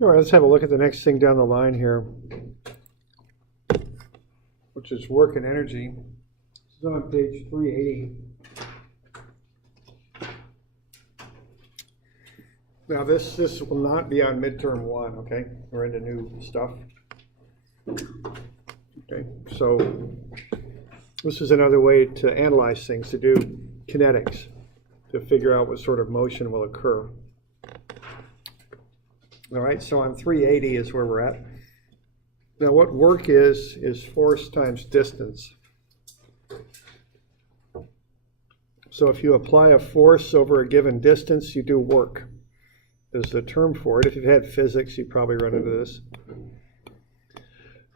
All right, let's have a look at the next thing down the line here, which is work and energy. This is on page 380. Now this will not be on midterm 1, okay? We're into new stuff. Okay, so this is another way to analyze things, to do kinetics, to figure out what sort of motion will occur. All right, so on 380 is where we're at. Now what work is force times distance. So if you apply a force over a given distance, you do work. There's the term for it. If you've had physics, you probably run into this.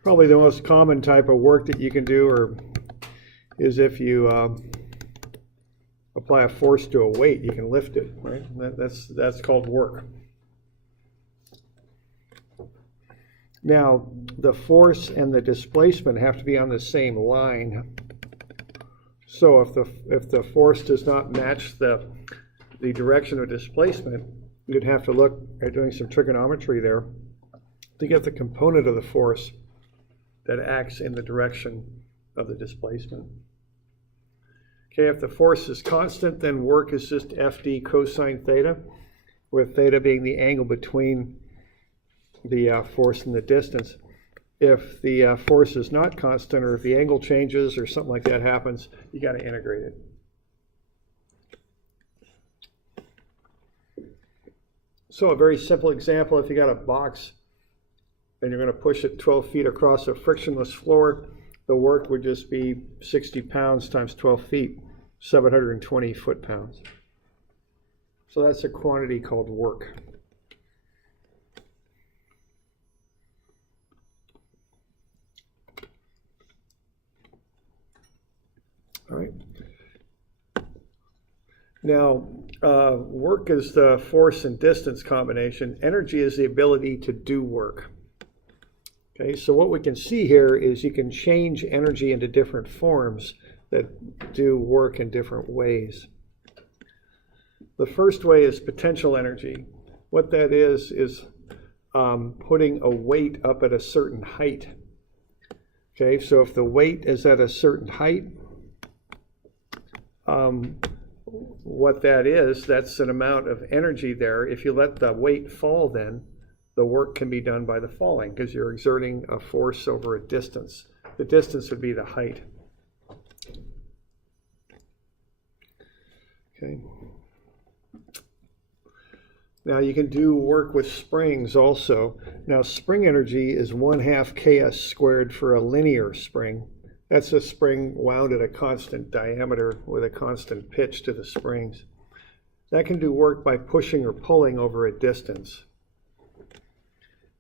Probably the most common type of work that you can do is if you apply a force to a weight, you can lift it, right? That's called work. Now, the force and the displacement have to be on the same line. So if the force does not match the direction of displacement, you'd have to look at doing some trigonometry there to get the component of the force that acts in the direction of the displacement. Okay, if the force is constant, then work is just FD cosine theta, with theta being the angle between the force and the distance. If the force is not constant, or if the angle changes or something like that happens, you got to integrate it. So a very simple example, if you got a box and you're going to push it 12 feet across a frictionless floor, the work would just be 60 pounds times 12 feet, 720 foot-pounds. So that's a quantity called work. All right. Now, work is the force and distance combination. Energy is the ability to do work. Okay, so what we can see here is you can change energy into different forms that do work in different ways. The first way is potential energy. What that is putting a weight up at a certain height. Okay, so if the weight is at a certain height, what that is, that's an amount of energy there. If you let the weight fall, then the work can be done by the falling, because you're exerting a force over a distance. The distance would be the height. Okay. Now you can do work with springs also. Now spring energy is 1/2 ks squared for a linear spring. That's a spring wound at a constant diameter with a constant pitch to the springs. That can do work by pushing or pulling over a distance.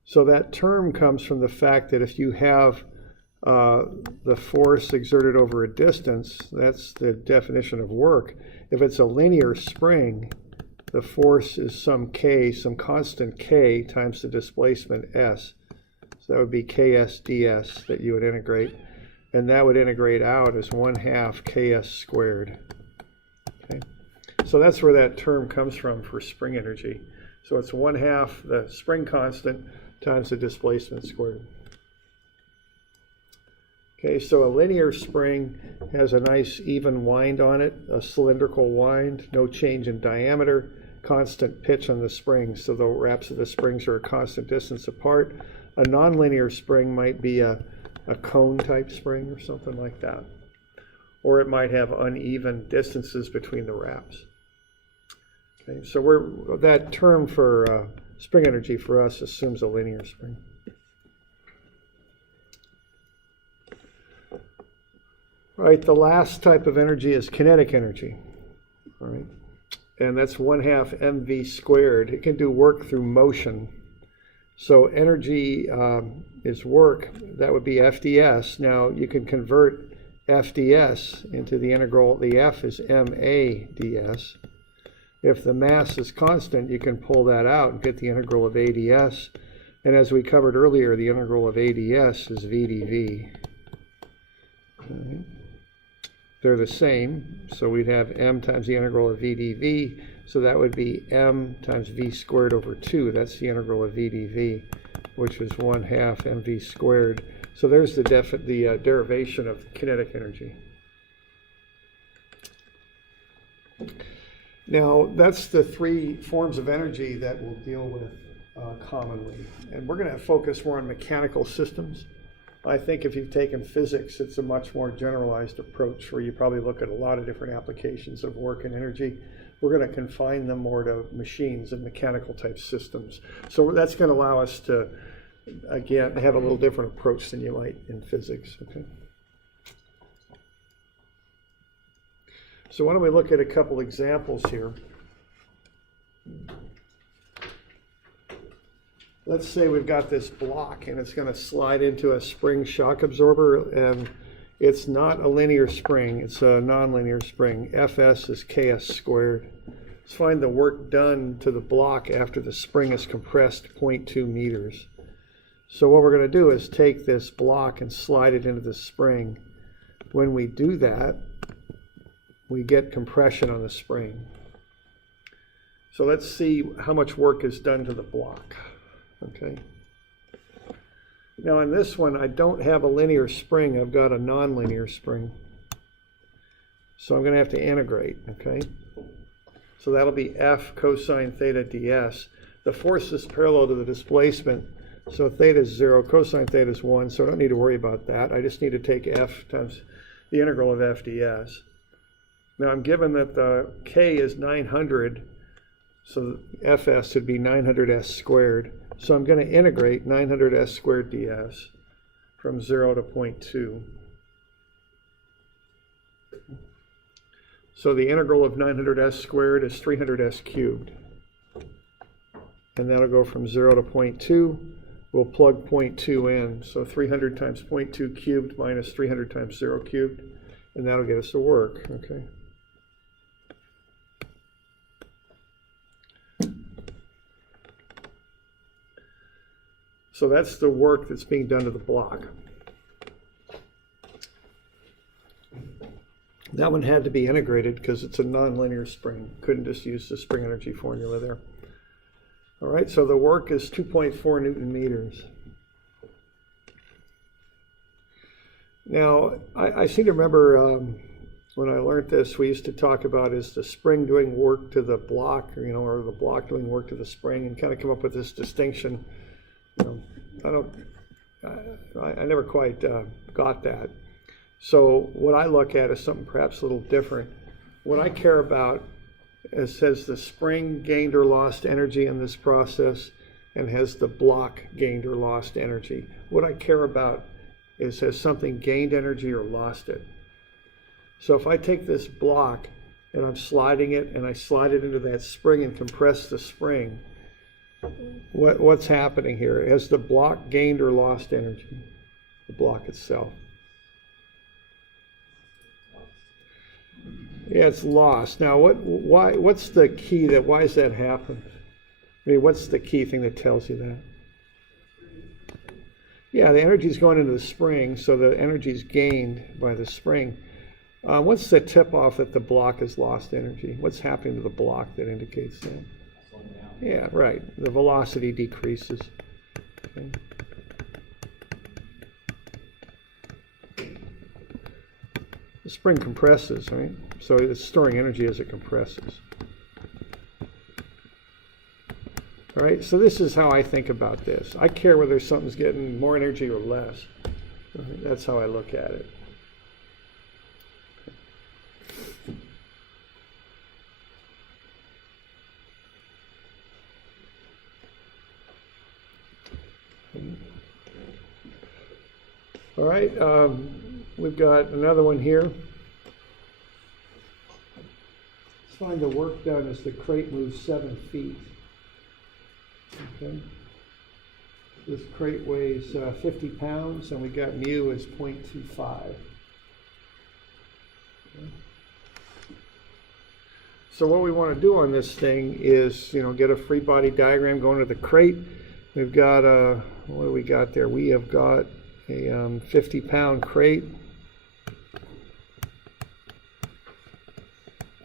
So that term comes from the fact that if you have the force exerted over a distance, that's the definition of work. If it's a linear spring, the force is some k, some constant k times the displacement s. So that would be ks ds that you would integrate. And that would integrate out as 1/2 ks squared. Okay. So that's where that term comes from for spring energy. So it's 1/2 the spring constant times the displacement squared. Okay, so a linear spring has a nice even wind on it, a cylindrical wind, no change in diameter, constant pitch on the springs, so the wraps of the springs are a constant distance apart. A nonlinear spring might be a cone type spring or something like that. Or it might have uneven distances between the wraps. Okay, so that term for spring energy for us assumes a linear spring. All right, the last type of energy is kinetic energy. All right, and that's 1/2 mv squared. It can do work through motion. So energy is work. That would be FDS. Now you can convert FDS into the integral. The F is MAds. If the mass is constant, you can pull that out and get the integral of ADS. And as we covered earlier, the integral of ADS is VdV. Okay. They're the same, so we'd have m times the integral of VdV So that would be m times v squared over 2. That's the integral of v dv, which is 1/2 mv squared. So there's the derivation of kinetic energy. Now, that's the three forms of energy that we'll deal with commonly. And we're going to focus more on mechanical systems. I think if you've taken physics, it's a much more generalized approach where you probably look at a lot of different applications of work and energy. We're going to confine them more to machines and mechanical type systems. So that's going to allow us to, again, have a little different approach than you might in physics. Okay. So why don't we look at a couple examples here. Let's say we've got this block and it's going to slide into a spring shock absorber, and it's not a linear spring, it's a nonlinear spring. Fs is ks squared. Let's find the work done to the block after the spring is compressed 0.2 meters. So what we're going to do is take this block and slide it into the spring. When we do that, we get compression on the spring. So let's see how much work is done to the block. Okay. Now in this one, I don't have a linear spring, I've got a nonlinear spring. So I'm going to have to integrate, okay? So that'll be F cosine theta ds. The force is parallel to the displacement, so theta is 0, cosine theta is 1, so I don't need to worry about that. I just need to take F times the integral of F ds. Now I'm given that the K is 900, so Fs would be 900s squared. So I'm going to integrate 900s squared ds from 0 to 0.2. So the integral of 900s squared is 300s cubed. And that'll go from 0 to 0.2. We'll plug 0.2 in. So 300 times 0.2 cubed minus 300 times 0 cubed. And that'll get us to work. Okay. So that's the work that's being done to the block. That one had to be integrated because it's a nonlinear spring. Couldn't just use the spring energy formula there. All right, so the work is 2.4 Newton meters. Now, I seem to remember when I learned this, we used to talk about is the spring doing work to the block, or the block doing work to the spring, and kind of come up with this distinction. I never quite got that. So what I look at is something perhaps a little different. What I care about is, has the spring gained or lost energy in this process, and has the block gained or lost energy? What I care about is, has something gained energy or lost it? So if I take this block and I'm sliding it, and I slide it into that spring and compress the spring, what's happening here? Has the block gained or lost energy? The block itself. Yeah, it's lost. Now, what's the key why does that happen? I mean, what's the key thing that tells you that? Yeah, the energy is going into the spring, so the energy is gained by the spring. What's the tip-off that the block has lost energy? What's happening to the block that indicates that? Yeah, right. The velocity decreases. Okay. The spring compresses, right? So it's storing energy as it compresses. All right, so this is how I think about this. I care whether something's getting more energy or less. That's how I look at it. All right, we've got another one here. Let's find the work done as the crate moves 7 feet. Okay. This crate weighs 50 pounds, and we got mu as 0.25. Okay. So what we want to do on this thing is, get a free body diagram going to the crate. We've got what do we got there? We have got a 50-pound crate.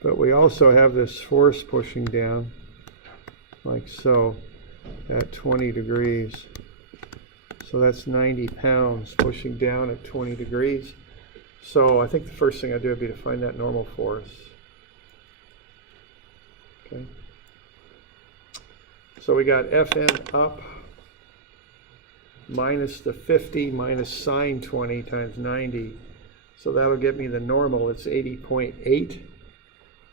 But we also have this force pushing down, like so, at 20 degrees. So that's 90 pounds pushing down at 20 degrees. So I think the first thing I do would be to find that normal force. Okay. So we got Fn up minus the 50 minus sine 20 times 90. So that'll give me the normal. It's 80.8.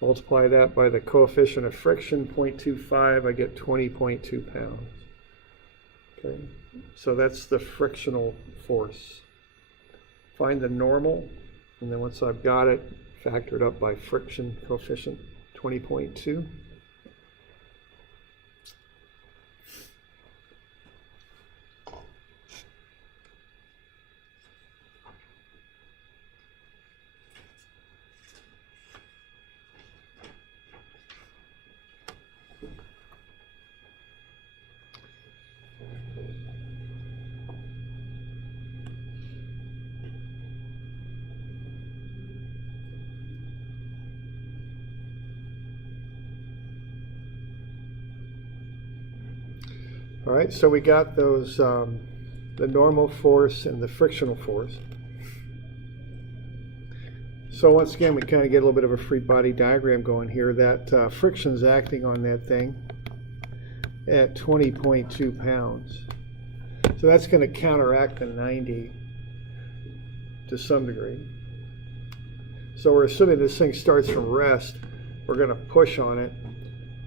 Multiply that by the coefficient of friction, 0.25, I get 20.2 pounds. Okay, so that's the frictional force. Find the normal, and then once I've got it, factor it up by friction coefficient, 20.2. All right, so we got those, the normal force and the frictional force. So once again, we kind of get a little bit of a free body diagram going here. That friction's acting on that thing at 20.2 pounds. So that's going to counteract the 90 to some degree. So we're assuming this thing starts from rest. We're going to push on it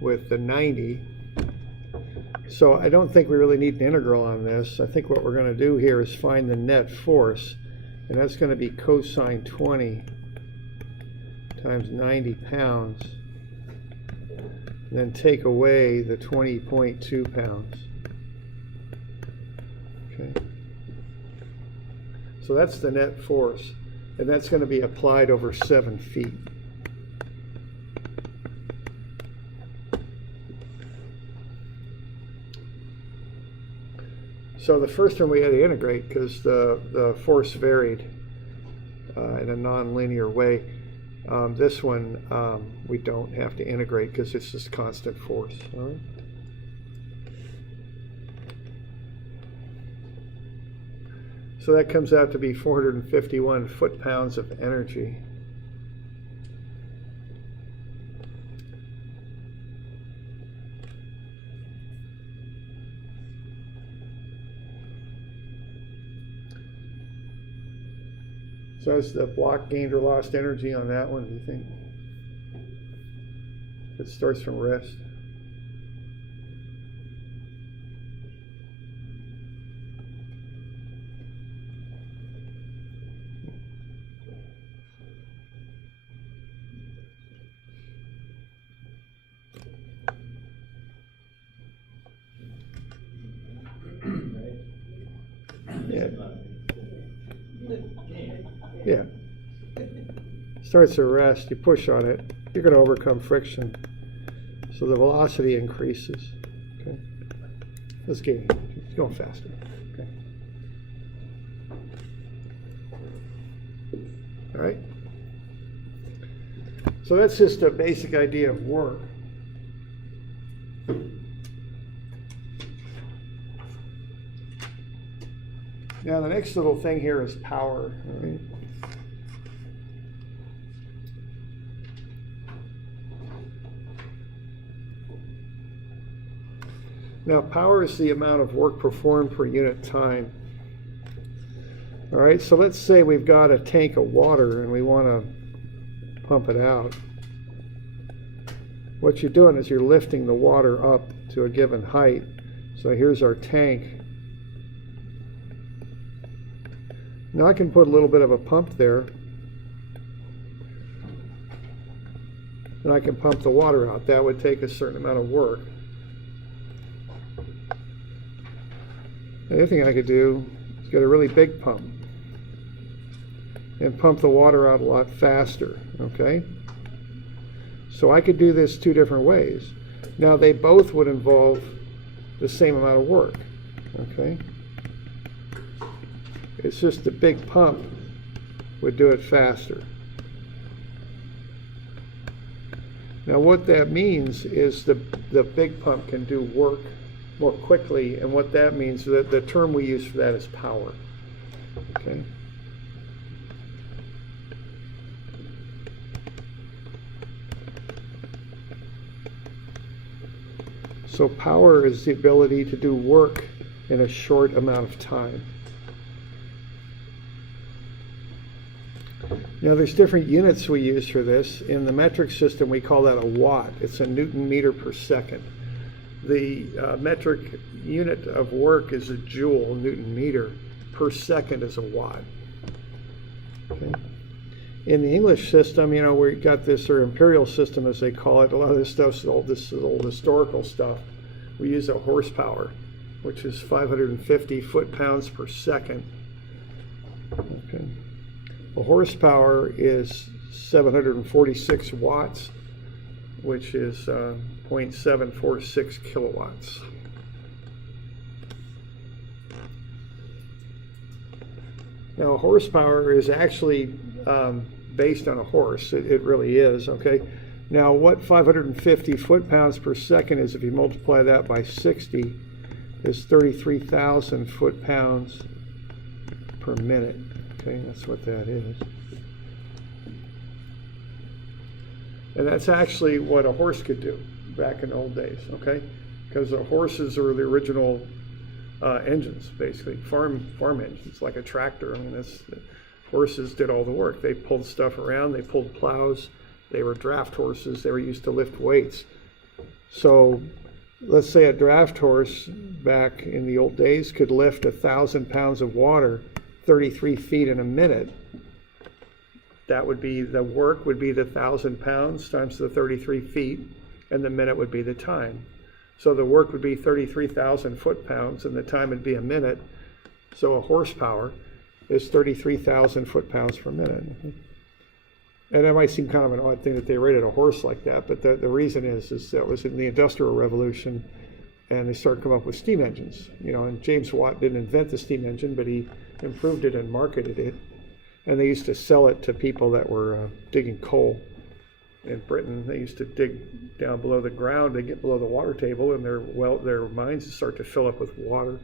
with the 90. So I don't think we really need an integral on this. I think what we're going to do here is find the net force, and that's going to be cosine 20 times 90 pounds, and then take away the 20.2 pounds. Okay. So that's the net force, and that's going to be applied over 7 feet. So the first one we had to integrate because the force varied in a nonlinear way. This one we don't have to integrate because it's just constant force. All right? So that comes out to be 451 foot-pounds of energy. So has the block gained or lost energy on that one, do you think? It starts from rest. Yeah. Yeah. Starts to rest, you push on it, you're going to overcome friction. So the velocity increases. Okay. Let's get it. It's going faster. Okay. All right. So that's just a basic idea of work. Now the next little thing here is power. All right. Now power is the amount of work performed per unit time. All right, so let's say we've got a tank of water and we want to pump it out. What you're doing is you're lifting the water up to a given height. So here's our tank. Now I can put a little bit of a pump there, and I can pump the water out. That would take a certain amount of work. The other thing I could do is get a really big pump and pump the water out a lot faster, okay? So I could do this 2 different ways. Now they both would involve the same amount of work, okay? It's just the big pump would do it faster. Now what that means is the big pump can do work more quickly, and what that means, the term we use for that is power. Okay. So power is the ability to do work in a short amount of time. Now there's different units we use for this. In the metric system we call that a watt. It's a Newton meter per second. The metric unit of work is a joule, Newton meter, per second is a watt. Okay. In the English system, you know, we've got this, or imperial system as they call it, a lot of this stuff's old historical stuff. We use a horsepower, which is 550 foot-pounds per second. Okay. A horsepower is 746 watts, which is 0.746 kilowatts. Now, horsepower is actually based on a horse. It really is, okay? Now, what 550 foot-pounds per second is, if you multiply that by 60, is 33,000 foot-pounds per minute. Okay, that's what that is. And that's actually what a horse could do back in the old days, okay? Because the horses are the original engines, basically, farm engines, like a tractor. I mean, horses did all the work. They pulled stuff around, they pulled plows, they were draft horses, they were used to lift weights. So let's say a draft horse back in the old days could lift 1,000 pounds of water 33 feet in a minute. That would be, the work would be the 1,000 pounds times the 33 feet, and the minute would be the time. So the work would be 33,000 foot-pounds, and the time would be a minute. So a horsepower is 33,000 foot-pounds per minute. And it might seem kind of an odd thing that they rated a horse like that, but the reason is that was in the Industrial Revolution, and they started coming up with steam engines. You know, and James Watt didn't invent the steam engine, but he improved it and marketed it. And they used to sell it to people that were digging coal in Britain. They used to dig down below the ground. They get below the water table, and their mines start to fill up with water.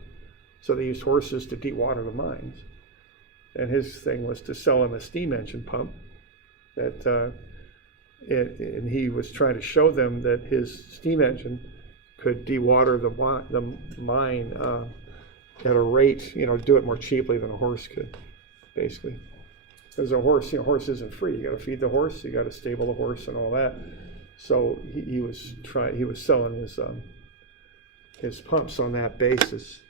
So they used horses to dewater the mines. And his thing was to sell them a steam engine pump. And he was trying to show them that his steam engine could dewater the mine at a rate, you know, do it more cheaply than a horse could, basically. Because a horse, you know, horse isn't free. You got to feed the horse, you got to stable the horse, and all that. So he was selling his pumps on that basis.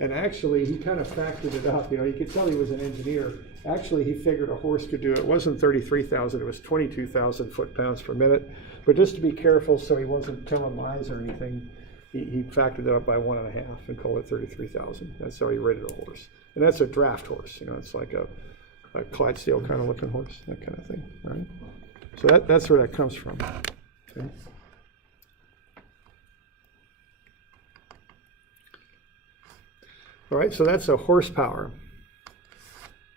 And actually, he kind of factored it up. You know, you could tell he was an engineer. Actually, he figured a horse could do it. It wasn't 33,000, it was 22,000 foot-pounds per minute. But just to be careful, so he wasn't telling lies or anything, he factored it up by 1.5 and called it 33,000. That's how he rated a horse. And that's a draft horse. You know, it's like a Clydesdale kind of looking horse, that kind of thing, right? So that's where that comes from. Okay. All right, so that's a horsepower.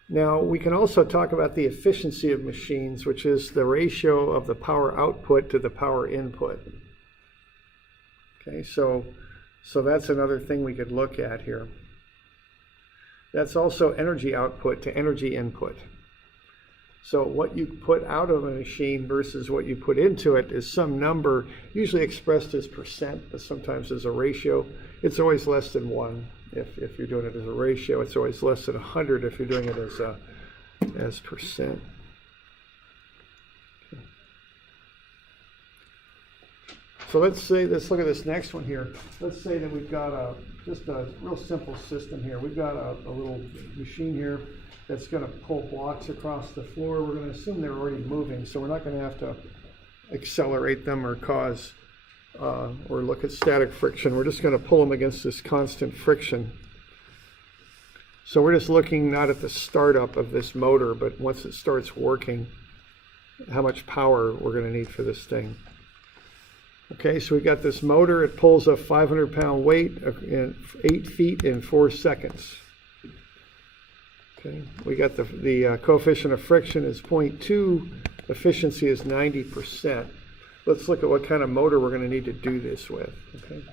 Now, we can also talk about the efficiency of machines, which is the ratio of the power output to the power input. Okay, so that's another thing we could look at here. That's also energy output to energy input. So what you put out of a machine versus what you put into it is some number, usually expressed as percent, but sometimes as a ratio. It's always less than 1 if you're doing it as a ratio. It's always less than 100 if you're doing it as percent. Okay. So let's look at this next one here. Let's say that we've got just a real simple system here. We've got a little machine here that's going to pull blocks across the floor. We're going to assume they're already moving, so we're not going to have to accelerate them or cause or look at static friction. We're just going to pull them against this constant friction. So we're just looking not at the startup of this motor, but once it starts working, how much power we're going to need for this thing. Okay, so we've got this motor. It pulls a 500-pound weight in 8 feet in 4 seconds. Okay, we got the coefficient of friction is 0.2. Efficiency is 90%. let's look at what kind of motor we're going to need to do this with. Okay.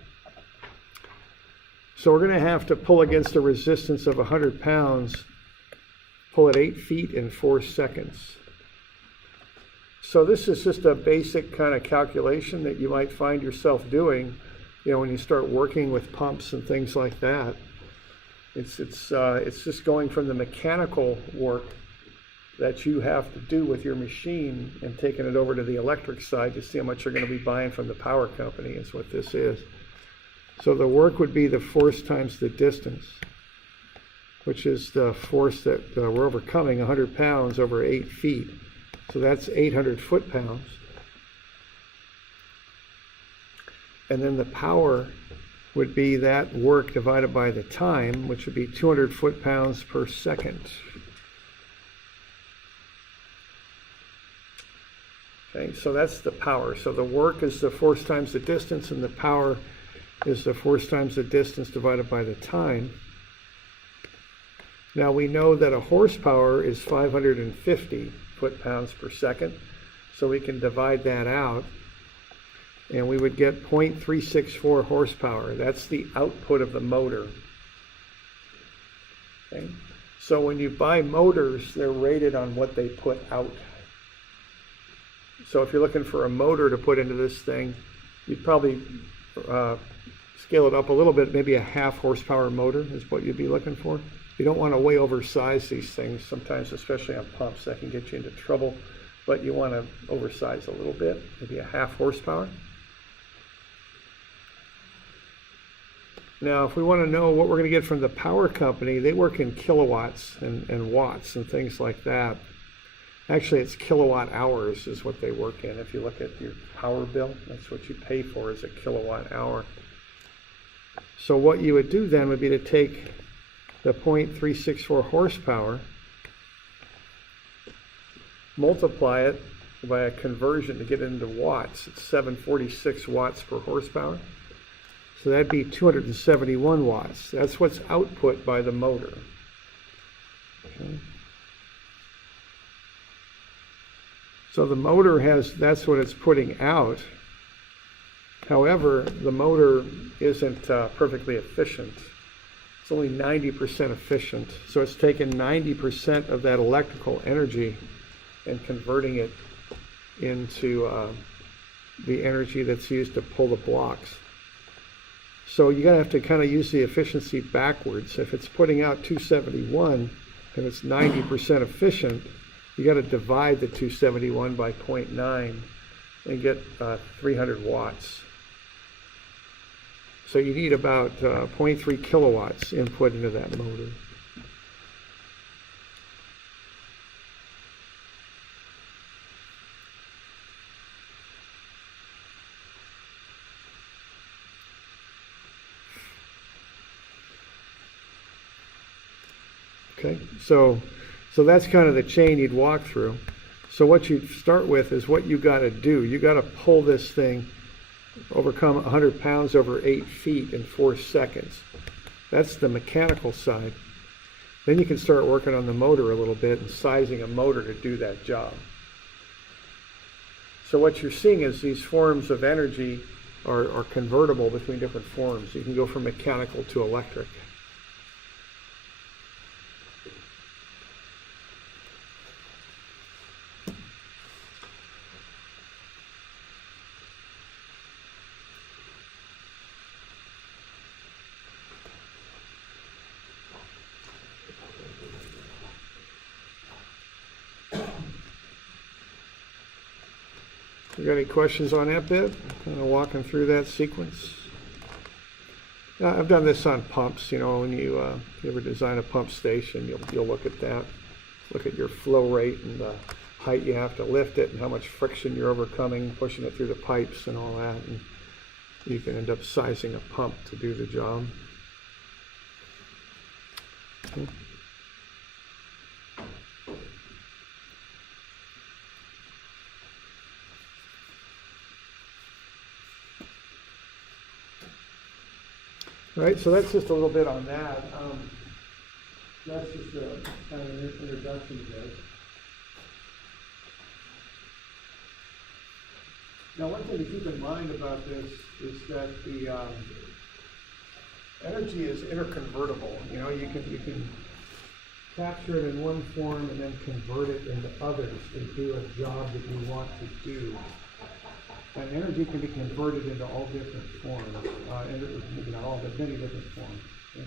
So we're going to have to pull against a resistance of 100 pounds, pull it 8 feet in 4 seconds. So this is just a basic kind of calculation that you might find yourself doing, when you start working with pumps and things like that. It's just going from the mechanical work that you have to do with your machine and taking it over to the electric side to see how much you're going to be buying from the power company is what this is. So the work would be the force times the distance, which is the force that we're overcoming, 100 pounds over 8 feet. So that's 800 foot-pounds. And then the power would be that work divided by the time, which would be 200 foot-pounds per second. Okay, so that's the power. So the work is the force times the distance, and the power is the force times the distance divided by the time. Now we know that a horsepower is 550 foot-pounds per second, so we can divide that out, and we would get 0.364 horsepower. That's the output of the motor. Okay? So when you buy motors, they're rated on what they put out. So if you're looking for a motor to put into this thing, you'd probably scale it up a little bit, maybe a 1/2 horsepower motor is what you'd be looking for. You don't want to way oversize these things. Sometimes, especially on pumps, that can get you into trouble, but you want to oversize a little bit, maybe a 1/2 horsepower. Now, if we want to know what we're going to get from the power company, they work in kilowatts and watts and things like that. Actually, it's kilowatt hours is what they work in. If you look at your power bill, that's what you pay for, is a kilowatt hour. So what you would do then would be to take the 0.364 horsepower, multiply it by a conversion to get it into watts. It's 746 watts per horsepower. So that'd be 271 watts. That's what's output by the motor. Okay. So the motor that's what it's putting out. However, the motor isn't perfectly efficient. It's only 90% efficient. So it's taking 90% of that electrical energy and converting it into the energy that's used to pull the blocks. So you're going to have to kind of use the efficiency backwards. If it's putting out 271 and it's 90% efficient, you got to divide the 271 by 0.9 and get 300 watts. So you need about 0.3 kilowatts input into that motor. Okay, so that's kind of the chain you'd walk through. So what you start with is what you got to do. You got to pull this thing, overcome 100 pounds over 8 feet in 4 seconds. That's the mechanical side. Then you can start working on the motor a little bit and sizing a motor to do that job. So what you're seeing is these forms of energy are convertible between different forms. You can go from mechanical to electric. You got any questions on that bit? Kind of walking through that sequence. I've done this on pumps. When you ever design a pump station, you'll look at that. Look at your flow rate and the height you have to lift it and how much friction you're overcoming, pushing it through the pipes and all that. And you can end up sizing a pump to do the job. Okay. All right, so that's just a little bit on that. That's just a kind of an introduction to this. Now, one thing to keep in mind about this is that the energy is interconvertible. You know, you can capture it in one form and then convert it into others to do a job that you want to do. And energy can be converted into all different forms, and maybe not all, but many different forms. Okay?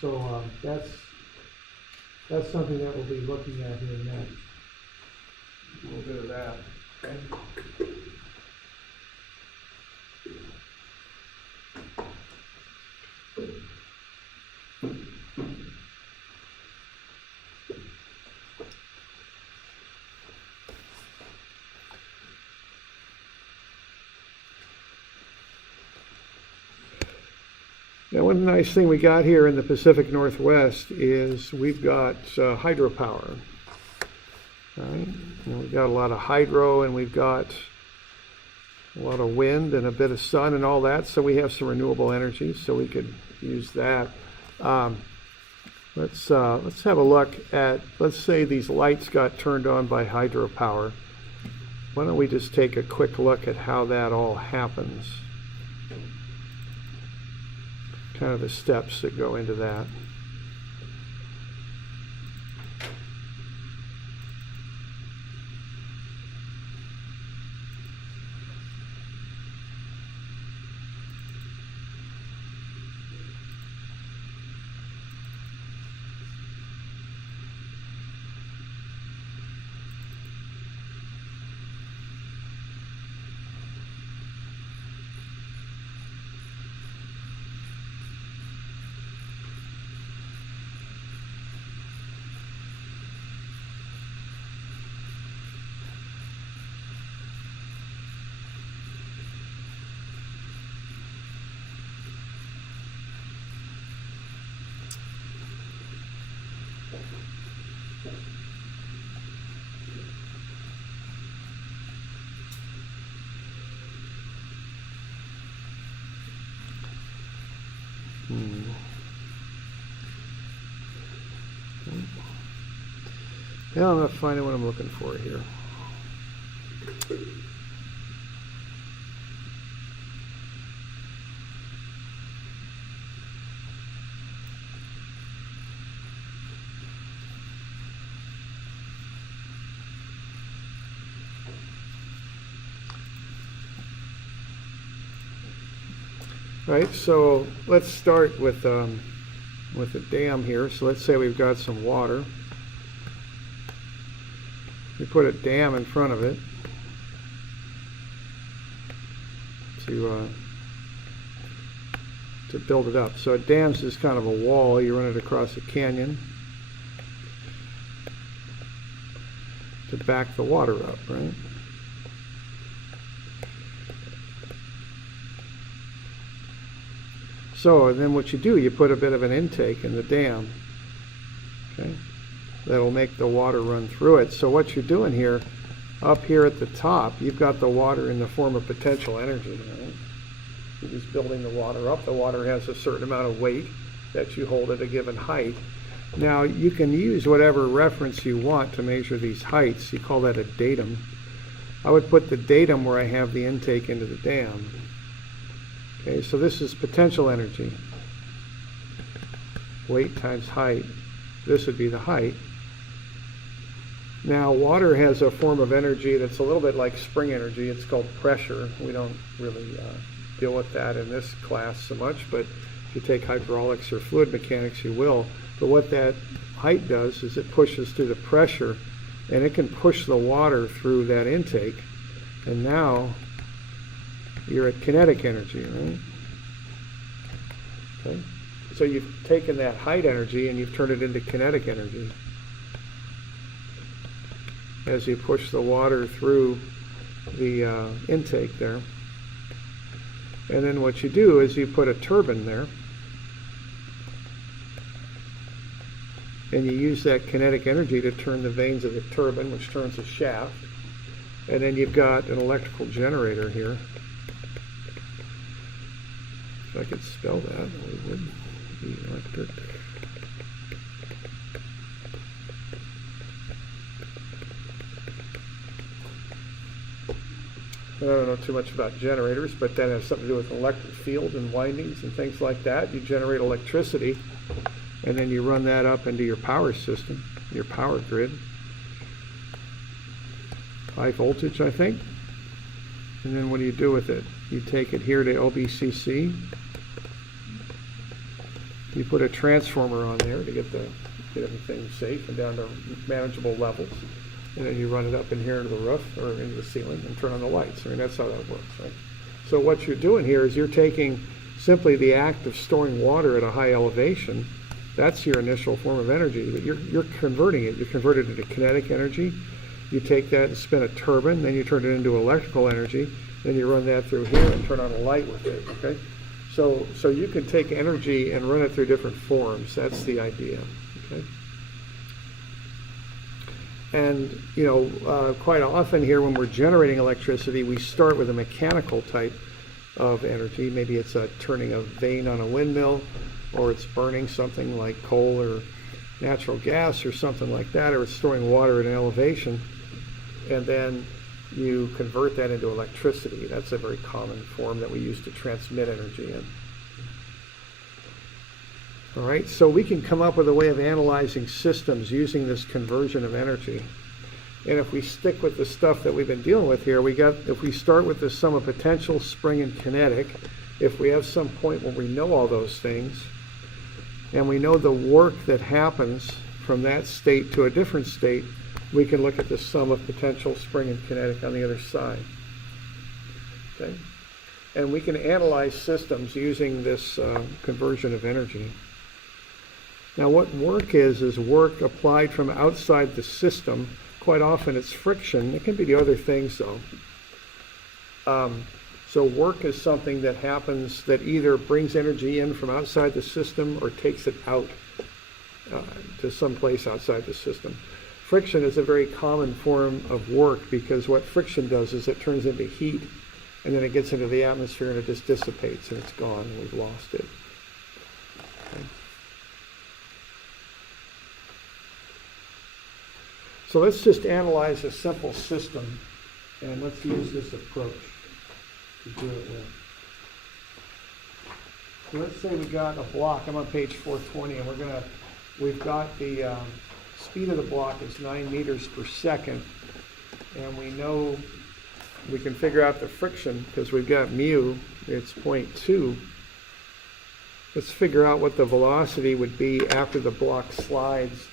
So that's something that we'll be looking at here next. A little bit of that. Okay? Now, one nice thing we got here in the Pacific Northwest is we've got hydropower. All right? And we've got a lot of hydro, and we've got a lot of wind and a bit of sun and all that, so we have some renewable energy, so we could use that. Let's have a look at, let's say these lights got turned on by hydropower. Why don't we just take a quick look at how that all happens? Kind of the steps that go into that. Yeah, I'm not finding what I'm looking for here. Right, so let's start with a dam here. So let's say we've got some water. We put a dam in front of it to build it up. So a dam's just kind of a wall. You run it across a canyon to back the water up, right? So, and then what you do, you put a bit of an intake in the dam, okay? That'll make the water run through it. So what you're doing here, up here at the top, you've got the water in the form of potential energy, right? You're just building the water up. The water has a certain amount of weight that you hold at a given height. Now, you can use whatever reference you want to measure these heights. You call that a datum. I would put the datum where I have the intake into the dam. Okay, so this is potential energy. Weight times height. This would be the height. Now, water has a form of energy that's a little bit like spring energy. It's called pressure. We don't really deal with that in this class so much, but if you take hydraulics or fluid mechanics, you will. But what that height does is it pushes through the pressure, and it can push the water through that intake. And now you're at kinetic energy, right? Okay. So you've taken that height energy and you've turned it into kinetic energy as you push the water through the intake there. And then what you do is you put a turbine there, and you use that kinetic energy to turn the vanes of the turbine, which turns the shaft. And then you've got an electrical generator here. If I could spell that, it would be electric. don't know too much about generators, but that has something to do with electric field and windings and things like that. You generate electricity, and then you run that up into your power system, your power grid. High voltage, I think. And then what do you do with it? You take it here to LBCC. You put a transformer on there to get everything safe and down to manageable levels. And then you run it up in here into the roof or into the ceiling and turn on the lights. I mean, that's how that works, right? So what you're doing here is you're taking simply the act of storing water at a high elevation. That's your initial form of energy, but you're converting it. You convert it into kinetic energy. You take that and spin a turbine, then you turn it into electrical energy, then you run that through here and turn on a light with it, okay? So you can take energy and run it through different forms. That's the idea, okay? And, you know, quite often here when we're generating electricity, we start with a mechanical type of energy. Maybe it's turning a vane on a windmill, or it's burning something like coal or natural gas or something like that, or it's storing water at an elevation. And then you convert that into electricity. That's a very common form that we use to transmit energy in. All right, so we can come up with a way of analyzing systems using this conversion of energy. And if we stick with the stuff that we've been dealing with here, if we start with the sum of potential, spring, and kinetic, if we have some point where we know all those things, and we know the work that happens from that state to a different state, we can look at the sum of potential, spring, and kinetic on the other side. Okay? And we can analyze systems using this conversion of energy. Now what work is work applied from outside the system. Quite often it's friction. It can be the other things though. So work is something that happens that either brings energy in from outside the system or takes it out to some place outside the system. Friction is a very common form of work because what friction does is it turns into heat and then it gets into the atmosphere and it just dissipates and it's gone and we've lost it. Okay. So let's just analyze a simple system and let's use this approach to do it with. So let's say we got a block. I'm on page 420 and we've got the speed of the block is 9 meters per second, and we know we can figure out the friction because we've got mu, it's 0.2. Let's figure out what the velocity would be after the block slides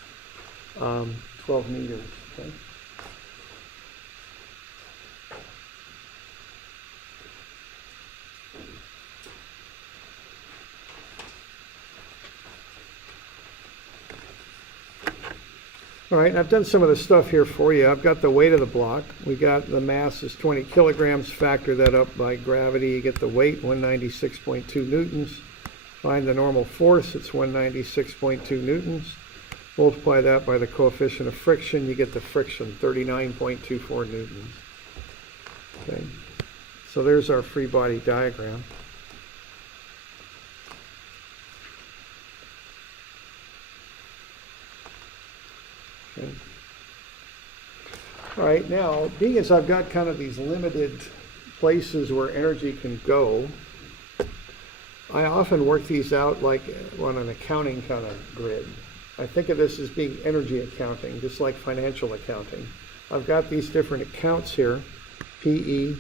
12 meters. Okay? All right, and I've done some of the stuff here for you. I've got the weight of the block. We got the mass is 20 kilograms. Factor that up by gravity. You get the weight, 196.2 newtons. Find the normal force. It's 196.2 newtons. Multiply that by the coefficient of friction. You get the friction, 39.24 newtons. Okay, so there's our free body diagram. Okay. All right, now, being as I've got kind of these limited places where energy can go, I often work these out like on an accounting kind of grid. I think of this as being energy accounting, just like financial accounting. I've got these different accounts here, PE,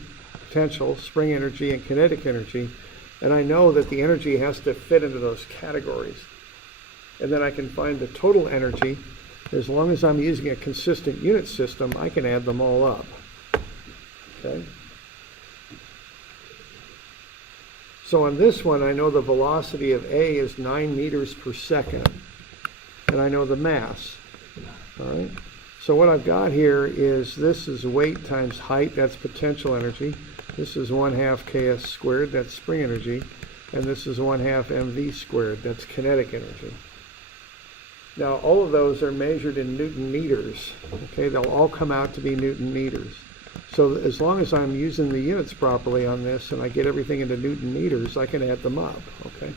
potential, spring energy, and kinetic energy, and I know that the energy has to fit into those categories. And then I can find the total energy. As long as I'm using a consistent unit system, I can add them all up. Okay? So on this one, I know the velocity of A is 9 meters per second. And I know the mass. All right? So what I've got here is this is weight times height, that's potential energy. This is 1/2 ks squared, that's spring energy. And this is 1/2 mv squared, that's kinetic energy. Now, all of those are measured in Newton meters. Okay, they'll all come out to be Newton meters. So as long as I'm using the units properly on this and I get everything into Newton meters, I can add them up. Okay.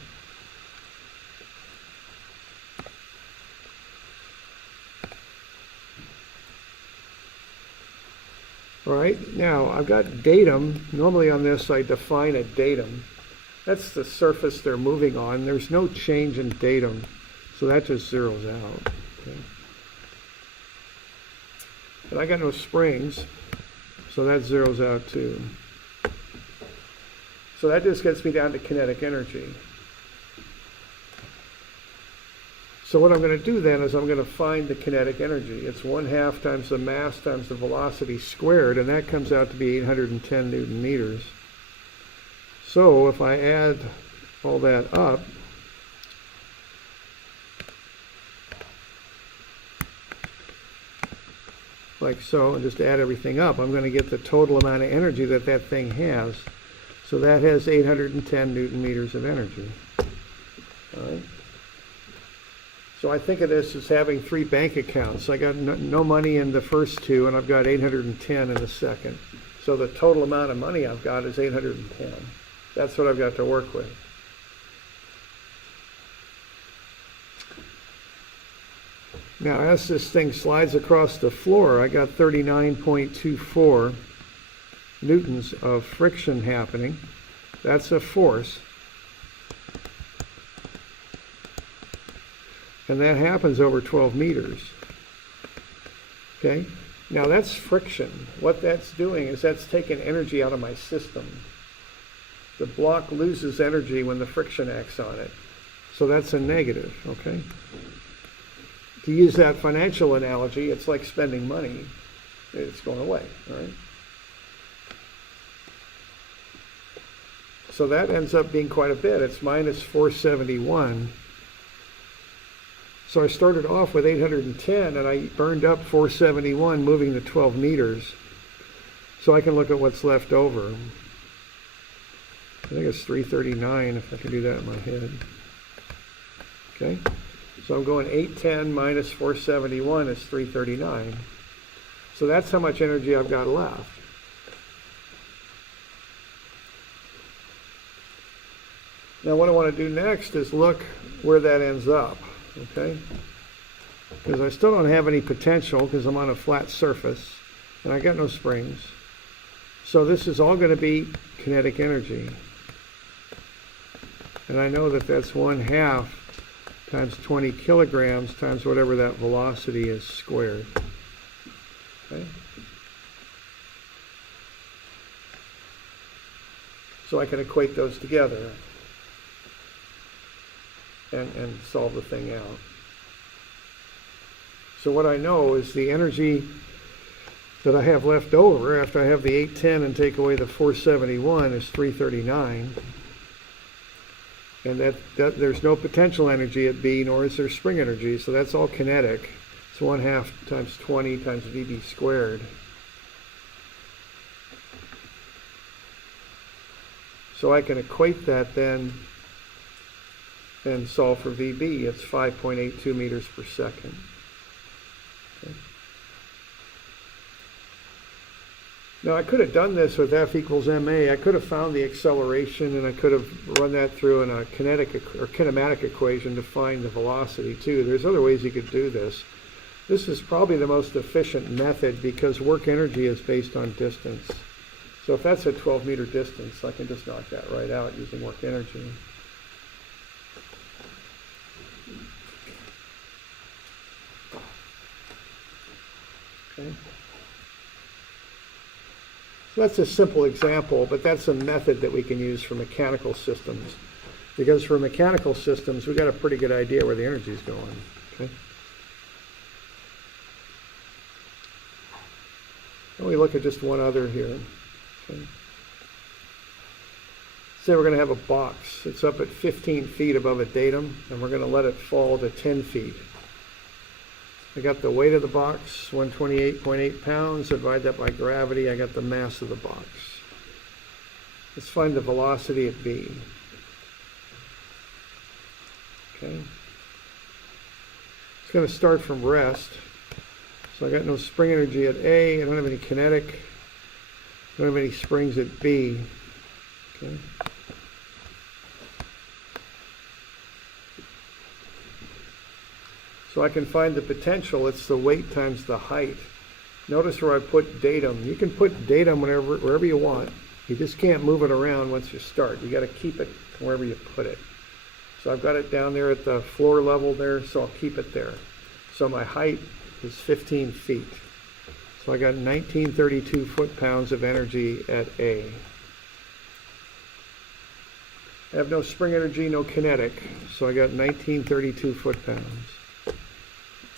All right, now I've got datum. Normally on this I define a datum. That's the surface they're moving on. There's no change in datum, so that just zeroes out. Okay. And I got no springs, so that zeroes out too. So that just gets me down to kinetic energy. So what I'm going to do then is I'm going to find the kinetic energy. It's 1/2 times the mass times the velocity squared, and that comes out to be 810 Newton meters. So if I add all that up, like so, and just add everything up, I'm going to get the total amount of energy that that thing has. So that has 810 Newton meters of energy. All right. So I think of this as having 3 bank accounts. I got no money in the first 2, and I've got 810 in the second. So the total amount of money I've got is 810. That's what I've got to work with. Now, as this thing slides across the floor, I got 39.24 newtons of friction happening. That's a force. And that happens over 12 meters. Okay? Now that's friction. What that's doing is that's taking energy out of my system. The block loses energy when the friction acts on it. So that's a negative, okay? To use that financial analogy, it's like spending money. It's going away, all right? So that ends up being quite a bit. It's minus 471. So I started off with 810, and I burned up 471, moving to 12 meters. So I can look at what's left over. I think it's 339, if I can do that in my head. Okay, so I'm going 810 minus 471 is 339. So that's how much energy I've got left. Now what I want to do next is look where that ends up. Okay, because I still don't have any potential because I'm on a flat surface and I got no springs. So this is all going to be kinetic energy. And I know that that's 1/2 times 20 kilograms times whatever that velocity is squared. Okay. So I can equate those together and solve the thing out. So what I know is the energy that I have left over after I have the 810 and take away the 471 is 339. And that there's no potential energy at B, nor is there spring energy, so that's all kinetic. It's 1/2 times 20 times VB squared. So I can equate that then and solve for VB. It's 5.82 meters per second. Okay. Now I could have done this with F equals ma. I could have found the acceleration and I could have run that through in a kinetic or kinematic equation to find the velocity too. There's other ways you could do this. This is probably the most efficient method because work energy is based on distance. So if that's a 12-meter distance, I can just knock that right out using work energy. Okay. So that's a simple example, but that's a method that we can use for mechanical systems. Because for mechanical systems, we've got a pretty good idea where the energy is going. Okay. And we look at just one other here. Okay. Say we're going to have a box. It's up at 15 feet above a datum, and we're going to let it fall to 10 feet. I got the weight of the box, 128.8 pounds. Divide that by gravity, I got the mass of the box. Let's find the velocity at B. Okay. It's going to start from rest. So I got no spring energy at A. I don't have any kinetic. I don't have any springs at B. Okay. So I can find the potential. It's the weight times the height. Notice where I put datum. You can put datum wherever you want. You just can't move it around once you start. You got to keep it wherever you put it. So I've got it down there at the floor level there, so I'll keep it there. So my height is 15 feet. So I got 1932 foot-pounds of energy at A. I have no spring energy, no kinetic, so I got 1932 foot-pounds.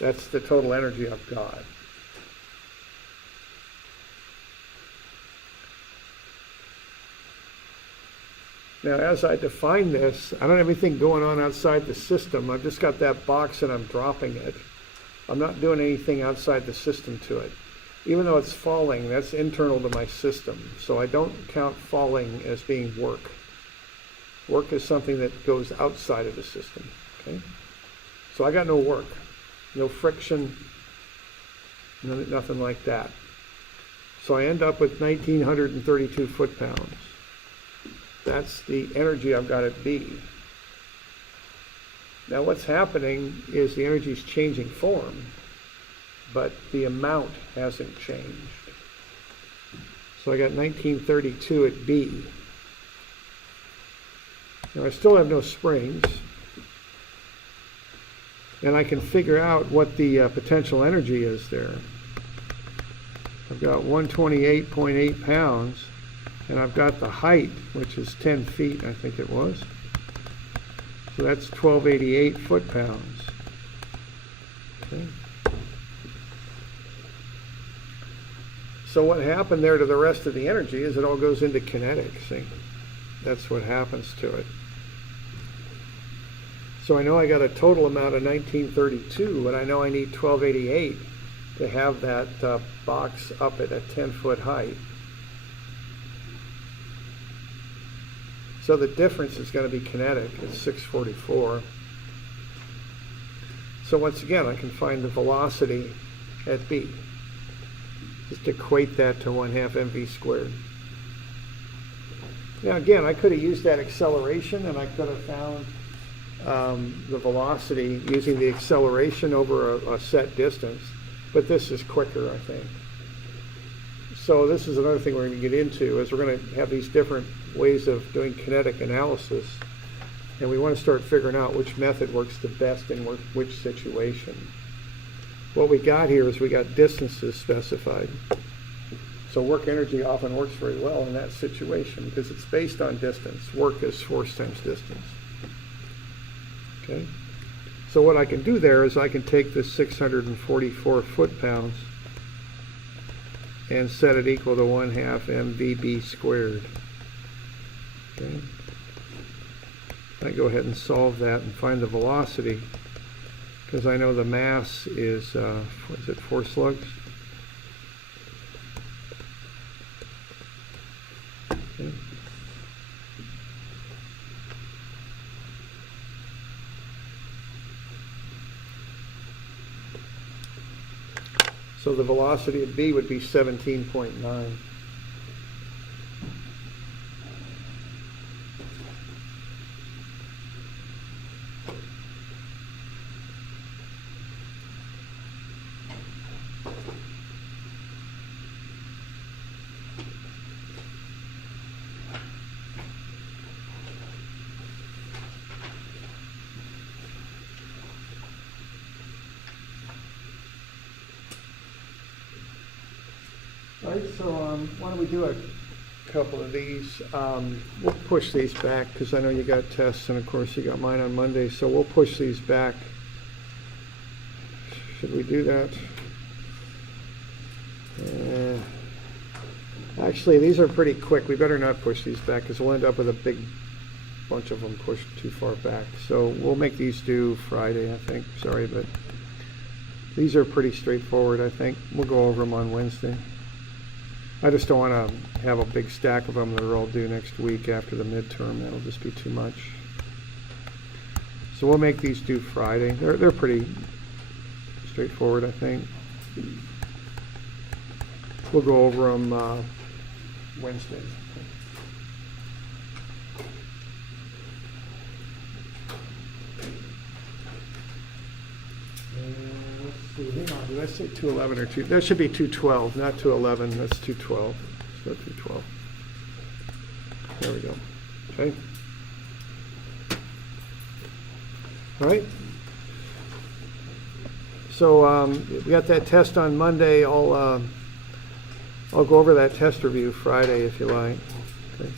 That's the total energy I've got. Now, as I define this, I don't have anything going on outside the system. I've just got that box and I'm dropping it. I'm not doing anything outside the system to it. Even though it's falling, that's internal to my system. So I don't count falling as being work. Work is something that goes outside of the system. Okay? So I got no work, no friction, nothing like that. So I end up with 1932 foot-pounds. That's the energy I've got at B. Now what's happening is the energy is changing form, but the amount hasn't changed. So I got 1932 at B. Now I still have no springs, and I can figure out what the potential energy is there. I've got 128.8 pounds. And I've got the height, which is 10 feet, I think it was. So that's 1288 foot-pounds. Okay. So what happened there to the rest of the energy is it all goes into kinetic, see? That's what happens to it. So I know I got a total amount of 1932, and I know I need 1288 to have that box up at a 10-foot height. So the difference is going to be kinetic. It's 644. So once again, I can find the velocity at B. Just equate that to 1/2 mv squared. Now again, I could have used that acceleration, and I could have found the velocity using the acceleration over a set distance, but this is quicker, I think. So this is another thing we're going to get into, is we're going to have these different ways of doing kinetic analysis, and we want to start figuring out which method works the best in which situation. What we got here is we got distances specified. So work energy often works very well in that situation because it's based on distance. Work is force times distance. Okay? So what I can do there is I can take this 644 foot-pounds and set it equal to 1/2 mvb squared. Okay. I go ahead and solve that and find the velocity, because I know the mass is it 4 slugs? Okay. So the velocity at B would be 17.9. All right, so why don't we do a couple of these? We'll push these back because I know you got tests, and of course you got mine on Monday, so we'll push these back. Should we do that? Actually, these are pretty quick. We better not push these back because we'll end up with a big bunch of them pushed too far back. So we'll make these due Friday, I think. Sorry, but these are pretty straightforward, I think. We'll go over them on Wednesday. I just don't want to have a big stack of them that are all due next week after the midterm. That'll just be too much. So we'll make these due Friday. They're pretty straightforward, I think. We'll go over them Wednesday. And let's Hang on, did I say 211 or 2? That should be 212, not 211. That's 212. So 212. There we go. Okay. All right. So we got that test on Monday. I'll go over that test review Friday if you like. Okay.